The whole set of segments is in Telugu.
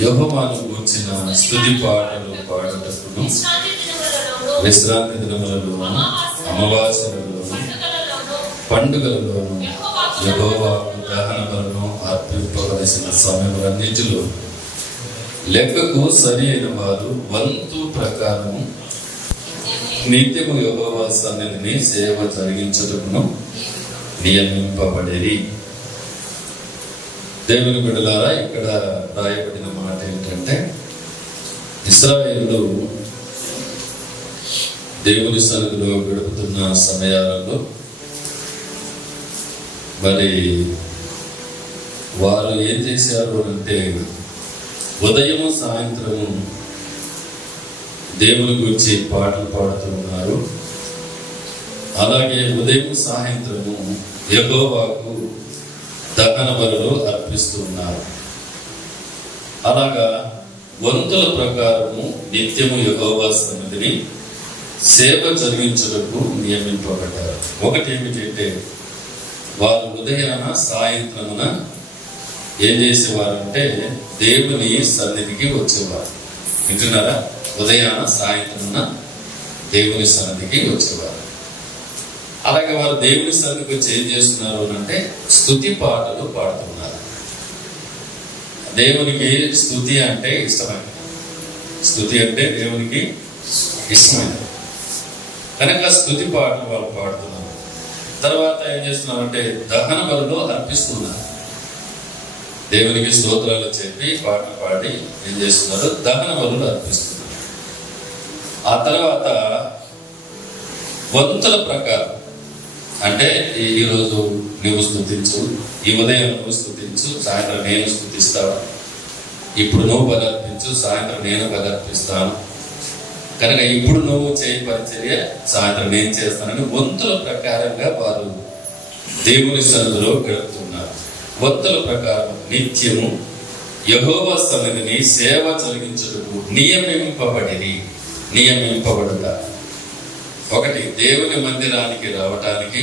యెహోవాను గూర్చిన స్తుతి పాటలు పాడుటకును విశ్రాంతి దినములలోను అమావాస్యలలోను పండుగలలోను యెహోవాకు దహన బలులను అర్పింపవలసిన సమయములన్నిటిలో లెక్కకు సరి అయిన వారు వంతు ప్రకారము నిత్యము యెహోవా సన్నిధిని సేవ జరిగించుటకును నియమింపబడేది. దేవుని బిడ్డలారా, ఇక్కడ రాయబడిన మాట ఏంటంటే, ఇశ్రాయేలులు దేవుని సన్నిధిలో గడుపుతున్న సమయాలలో మరి వారు ఏం చేశారు అంటే, ఉదయము సాయంత్రము దేవుని గురించి పాటలు పాడుతూ ఉన్నారు. అలాగే ఉదయం సాయంత్రము యెహోవాకు దహన బలులు అర్పిస్తూ ఉన్నారు. అలాగా వంతుల ప్రకారము నిత్యము యెహోవా సన్నిధిని సేవ జరిగించుటకు నియమింపబడ్డారు. ఒకటి ఏమిటంటే, వారు ఉదయాన సాయంత్రమున ఏం చేసేవారంటే దేవుని సన్నిధికి వచ్చేవారు. వింటున్నారా? ఉదయాన సాయంత్రమున దేవుని సన్నిధికి వచ్చేవారు. అలాగే వారు దేవుని సన్నిధికి వచ్చి ఏం చేస్తున్నారు అంటే స్తుతి పాటలు పాడుతున్నారు. దేవునికి స్తుతి అంటే ఇష్టమైన, స్తుతి అంటే దేవునికి ఇష్టమైన కనుక స్తుతి పాటలు వాళ్ళు పాడుతున్నారు. తర్వాత ఏం చేస్తున్నారంటే దహన బలులు అర్పిస్తున్నారు. దేవునికి స్తోత్రాలు చెప్పి పాటలు పాడి ఏం చేస్తున్నారు? దహన బలులు అర్పిస్తున్నారు. ఆ తర్వాత వంతుల ప్రకారం అంటే ఈరోజు నువ్వు స్తుతించు, ఈ ఉదయం నువ్వు స్తుతించు, సాయంత్రం నేను స్తుతిస్తాను, ఇప్పుడు నువ్వు బలర్పించు, సాయంత్రం నేను బలర్పిస్తాను, కనుక ఇప్పుడు నువ్వు చేయి పరిచర్య, సాయంత్రం నేను చేస్తానని వంతుల ప్రకారంగా వారు దేవుని సన్నిధిలో గడుపుతున్నారు. వంతుల ప్రకారం నిత్యము యెహోవా సన్నిధిని సేవ జరిగించుటకు నియమింపబడుట. ఒకటి, దేవుని మందిరానికి రావటానికి.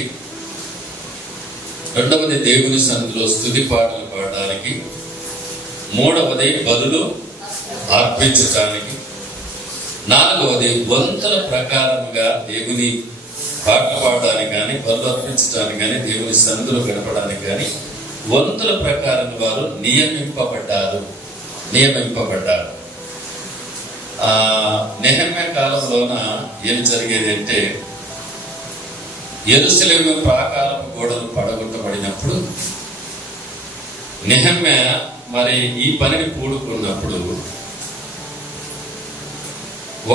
రెండవది, దేవుని సన్నిధిలో స్తుతి పాటలు పాడడానికి. మూడవది, బలులు అర్పించటానికి. నాలుగవది, వంతుల ప్రకారముగా దేవుని పాటలు పాడడానికి కానీ, బలు అర్పించడానికి కానీ, దేవుని సన్నిధిలో గడపడానికి కానీ వంతుల ప్రకారం వారు నియమింపబడ్డారు. నెహెమ్యా కాలంలోన ఏం జరిగేది అంటే, యెరూషలేము ప్రాకారపు గోడలు పడగొట్టబడినప్పుడు నెహెమ్యా మరి ఈ పనిని పూడుకున్నప్పుడు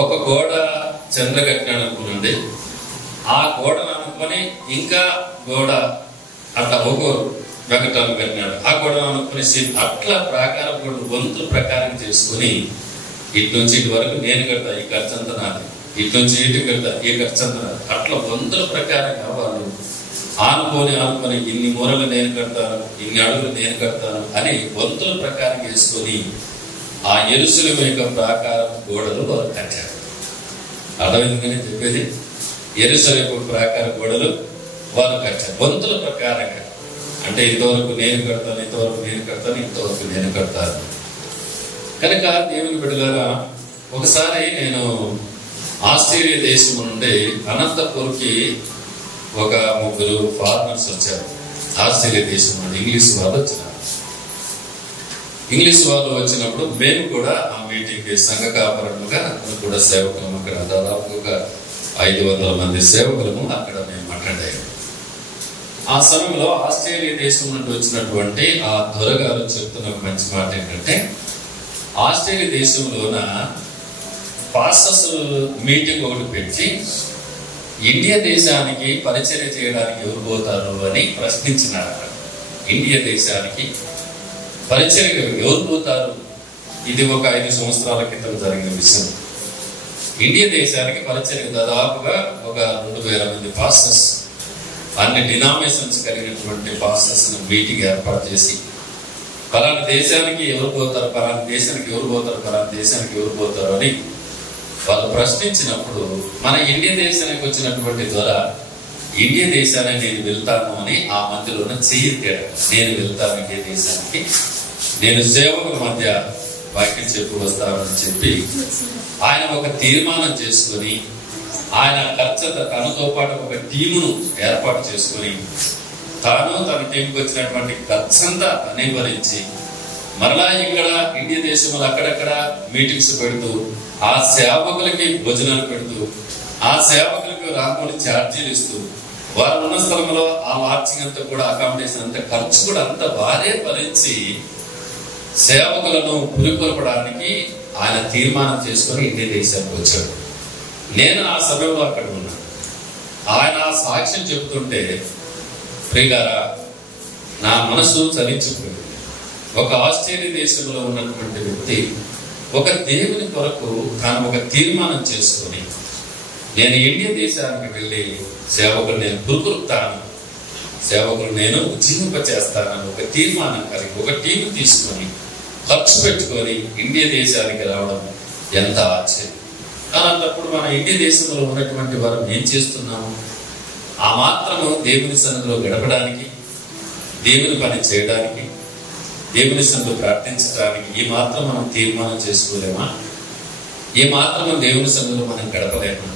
ఒక గోడ చంద్రగట్టాడు అనుకునండి, ఆ గోడను అనుకొని ఇంకా గోడ అట్లా ఒక వెంకటాలు కట్టినాడు, ఆ గోడను అనుకుని అట్లా ప్రాకారం గోడ వంతుల ప్రకారం చేసుకుని ఇటు నుంచి ఇటు వరకు నేను కడతా, ఈ ఖర్చు అంతా నాది, ఇటు నుంచి ఇటు కడతా, ఈ ఖర్చు అంతా నాది, అట్లా వంతుల ప్రకారంగా వాళ్ళు ఆనుకొని ఇన్ని మూరలు నేను కడతాను, ఇన్ని అడుగులు నేను కడతాను అని వంతుల ప్రకారం వేసుకొని ఆ యెరూషలేము యొక్క ప్రాకారం గోడలు వారు కట్టారు. అర్థమైందని చెప్పేది, యెరూషలేము ప్రాకార గోడలు వారు కట్టారు వంతుల ప్రకారంగా. అంటే ఇంతవరకు నేను కడతాను, ఇంతవరకు నేను కడతాను, ఇంతవరకు నేను కడతాను. కనుక దేవుని బిడ్డలారా, ఒకసారి నేను ఆస్ట్రేలియా దేశం నుండి అనంతపూర్కి ఒక ముగ్గురు ఫారినర్స్ వచ్చారు. ఆస్ట్రేలియా దేశం నుండి ఇంగ్లీష్ వాళ్ళు వచ్చినారు. ఇంగ్లీష్ వాళ్ళు వచ్చినప్పుడు మేము కూడా ఆ మీటింగ్కి సంఘ కాపరులుగా కూడా సేవకులము, అక్కడ దాదాపు ఒక 500 మంది సేవకులము అక్కడ మేము అటెండ్ అయ్యాము. ఆ సమయంలో ఆస్ట్రేలియా దేశం నుండి వచ్చినటువంటి ఆ దొరగారు చెప్తున్న ఒక మంచి మాట ఏంటంటే, ఆస్ట్రేలియా దేశంలోన పాస్టర్స్ మీటింగ్ ఒకటి పెట్టి ఇండియా దేశానికి పరిచర్య చేయడానికి ఎవరు పోతారు అని ప్రశ్నించినారు. ఇండియా దేశానికి పరిచర్య ఎవరు పోతారు? ఇది ఒక 5 సంవత్సరాల క్రితం జరిగిన విషయం. ఇండియా దేశానికి పరిచర్య దాదాపుగా ఒక 2000 మంది పాస్టర్స్, అన్ని డినామినేషన్స్ కలిగినటువంటి పాస్టర్స్ మీటింగ్ ఏర్పాటు చేసి, పలానా దేశానికి ఎవరు పోతారు, పలానా దేశానికి ఎవరు పోతారు, పలానా దేశానికి ఎవరు పోతారు అని వాళ్ళు ప్రశ్నించినప్పుడు, మన ఇండియా దేశానికి వచ్చినటువంటి ద్వారా ఇండియా దేశానికి నేను వెళ్తాను అని ఆ మధ్యలోనే చెయ్యెత్తాడు. నేను వెళ్తాను ఇండియా దేశానికి, నేను సేవకుల మధ్య వాక్యం చెప్పి వస్తామని చెప్పి ఆయన ఒక తీర్మానం చేసుకొని ఆయన ఖర్చంతా తనతో పాటు ఒక టీమును ఏర్పాటు చేసుకొని తాను తన టీంకి వచ్చినటువంటి ఖర్చంతా తనే భరించి మరలా ఇక్కడ ఇండియా దేశంలో అక్కడక్కడ మీటింగ్స్ పెడుతూ ఆ సేవకులకి భోజనాలు పెడుతూ ఆ సేవకులకు రాకుండా ఛార్జీలు ఇస్తూ వారు ఉన్న స్థలంలో ఆ లాడ్జింగ్ అంతా కూడా అకామిడేషన్ అంతా ఖర్చు కూడా అంతా వారే భరించి సేవకులను పురికొల్పడానికి ఆయన తీర్మానం చేసుకొని ఇండియా దేశానికి వచ్చాడు. నేను ఆ సమయంలో అక్కడ ఉన్నాను. ఆయన ఆ సాక్ష్యం చెబుతుంటే ప్రియులారా నా మనసు చలించిపోయింది. ఒక ఆస్ట్రేలియా దేశంలో ఉన్నటువంటి వ్యక్తి ఒక దేవుని కొరకు తాను ఒక తీర్మానం చేసుకొని నేను ఇండియా దేశానికి వెళ్ళి సేవకులు నేను పురుకుతాను, సేవకులు నేను ఉజ్జీవింపచేస్తానని ఒక తీర్మానం కలిగి ఒక టీం తీసుకొని ఖర్చు పెట్టుకొని ఇండియా దేశానికి రావడం ఎంత ఆశ్చర్యం. అలాంటప్పుడు మన ఇండియా దేశంలో ఉన్నటువంటి వారు ఏం చేస్తున్నాము? ఆ మాత్రము దేవుని సన్నిధిలో గడపడానికి, దేవుని పని చేయడానికి, దేవుని సన్నిధిలో ప్రార్థించడానికి ఈ మాత్రం మనం తీర్మానం చేసుకోలేమా? ఈ మాత్రం దేవుని సన్నిధిలో మనం గడపలేమా?